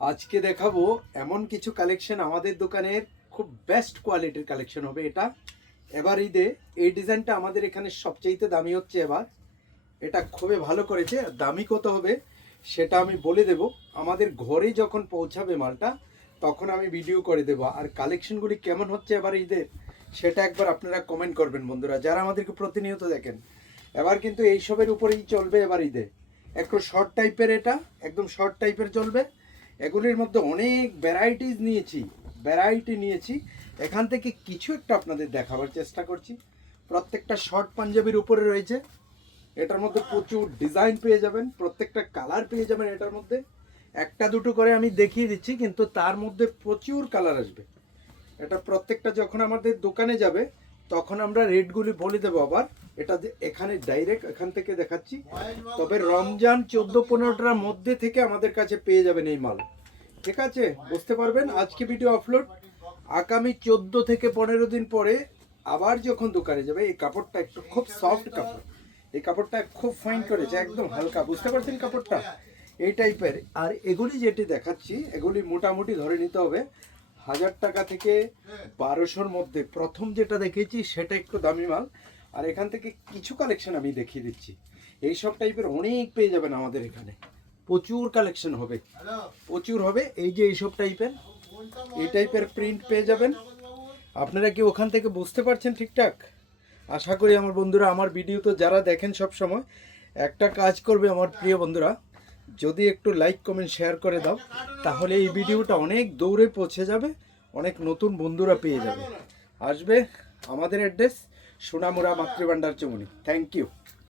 আজকে দেখাবো এমন কিছু কালেকশন আমাদের দোকানের, খুব বেস্ট কোয়ালিটির কালেকশন হবে এটা। এবার ঈদে এই ডিজাইনটা আমাদের এখানে সবচেয়ে দামি হচ্ছে। এবার এটা খুবই ভালো করেছে। দামি কত হবে সেটা আমি বলে দেব, আমাদের ঘরে যখন পৌঁছাবে মালটা তখন আমি ভিডিও করে দেব। আর কালেকশনগুলি কেমন হচ্ছে এবার ঈদের সেটা একবার আপনারা কমেন্ট করবেন বন্ধুরা, যারা আমাদেরকে প্রতিনিয়ত দেখেন। এবার কিন্তু এইসবের উপরেই চলবে এবার ঈদে। একটু শর্ট টাইপের, এটা একদম শর্ট টাইপের চলবে। এগুলির মধ্যে অনেক ভ্যারাইটি নিয়েছি। এখান থেকে কিছু একটা আপনাদের দেখাবার চেষ্টা করছি। প্রত্যেকটা শর্ট পাঞ্জাবির উপরে রয়েছে। এটার মধ্যে প্রচুর ডিজাইন পেয়ে যাবেন, প্রত্যেকটা কালার পেয়ে যাবেন। এটার মধ্যে একটা দুটো করে আমি দেখিয়ে দিচ্ছি, কিন্তু তার মধ্যে প্রচুর কালার আসবে। এটা প্রত্যেকটা যখন আমাদের দোকানে যাবে তখন আমরা রেটগুলি বলে দেবো। আবার এটা যে এখানে ডাইরেক্ট এখান থেকে দেখাচ্ছি, তবে রমজান 14-15টার মধ্যে থেকে আমাদের কাছে পেয়ে যাবেন এই মাল। ঠিক আছে, বুঝতে পারবেন। আজকে ভিডিও আপলোড, আগামী 14 থেকে 15 দিন পরে আবার যখন দোকানে যাবে, এই কাপড়টা একটু খুব সফট কাপড়, এই কাপড়টা খুব ফাইন করেছে, একদম হালকা, বুঝতে পারছেন কাপড়টা এই টাইপের। আর এগুলি যেটি দেখাচ্ছি এগুলি মোটামুটি ধরে নিতে হবে 1000 টাকা থেকে 1200-র মধ্যে। প্রথম যেটা দেখেছি সেটা একটু দামি মাল। আর এখান থেকে কিছু কালেকশন আমি দেখিয়ে দিচ্ছি। এইসব টাইপের অনেক পেয়ে যাবেন আমাদের এখানে, প্রচুর কালেকশন হবে, প্রচুর হবে। এই যে এইসব টাইপের, এই টাইপের প্রিন্ট পেয়ে যাবেন। আপনারা কি ওখান থেকে বুঝতে পারছেন ঠিকঠাক? আশা করি আমার বন্ধুরা, আমার ভিডিও তো যারা দেখেন সব সময়, একটা কাজ করবে আমার প্রিয় বন্ধুরা, যদি একটু লাইক কমেন্ট শেয়ার করে দাও তাহলে এই ভিডিওটা অনেক দৌড়ে পৌঁছে যাবে, অনেক নতুন বন্ধুরা পেয়ে যাবে। আসবে আমাদের address Sonamura Matribhandar Choumuni. Thank you.